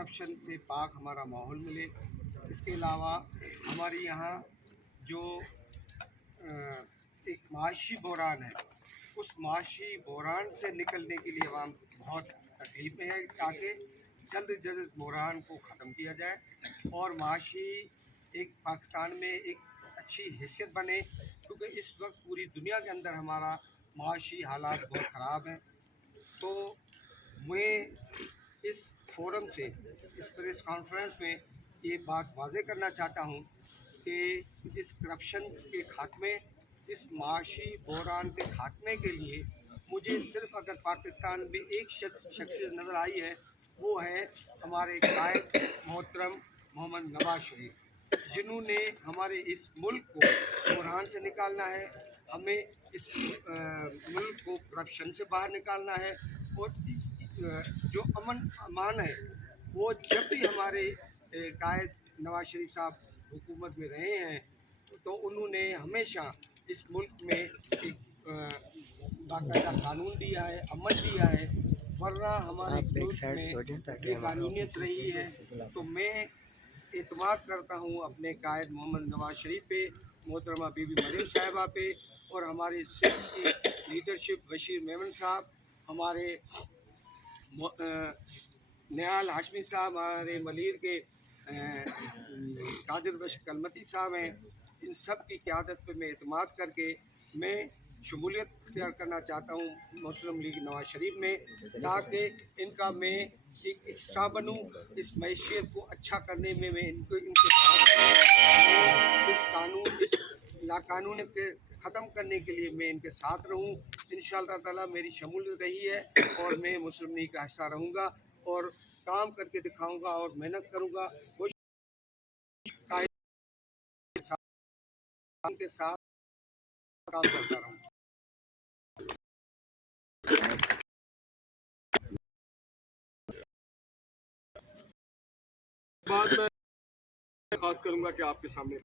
Corruption से पाक हमारा माहौल मिले। इसके अलावा हमारे यहाँ जो एक माशी बहरान है, उस माशी बहरान से निकलने के लिए आवाम बहुत तकलीफ में है, ताकि जल्द अज जल्द इस बहरान को ख़त्म किया जाए और माशी एक पाकिस्तान में एक अच्छी हैसियत बने, क्योंकि इस वक्त पूरी दुनिया के अंदर हमारा माशी हालात बहुत ख़राब हैं। तो मैं इस फोरम से, इस प्रेस कॉन्फ्रेंस में ये बात वाज़ेह करना चाहता हूँ कि इस करप्शन के ख़ात्मे, इस माशी बहरान के ख़ात्मे के लिए मुझे सिर्फ़ अगर पाकिस्तान में एक शख्सियत नज़र आई है, वो है हमारे कायद मोहतरम मोहम्मद नवाज शरीफ, जिन्होंने हमारे इस मुल्क को बहरान से निकालना है, हमें इस मुल्क को करप्शन से बाहर निकालना है। और जो अमान है, वो जब भी हमारे कायद नवाज शरीफ साहब हुकूमत में रहे हैं, तो उन्होंने हमेशा इस मुल्क में एक बाकायदा कानून दिया है, अमन दिया है, वरना हमारे मुल्क में बेकानूनियत रही है। तो मैं एतमाद करता हूँ अपने कायद मोहम्मद नवाज शरीफ पे, मोहतरमा बीबी मरियम साहिबा पे, और हमारे सिंध की लीडरशिप बशीर मेमन साहब, हमारे निहाल हाशमी साहब, हमारे मलीर के कादिर बश कलमती साहब हैं। इन सब की क़यादत पे मैं एतमाद करके मैं शमूलियत इख्तियार करना चाहता हूँ मुस्लिम लीग नवाज शरीफ में, ताकि इनका मैं एक हिस्सा बनूँ, इस मैशियत को अच्छा करने में मैं इनके साथ इस नाकानून के ख़त्म करने के लिए मैं इनके साथ रहूँ। इंशाअल्लाह ताला मेरी शमूलियत रही है और मैं मुस्लिम लीग का हिस्सा रहूँगा और काम करके दिखाऊँगा और मेहनत करूँगा, के साथ काम करता रहूँगा। बाद में खास करूँगा कि आपके सामने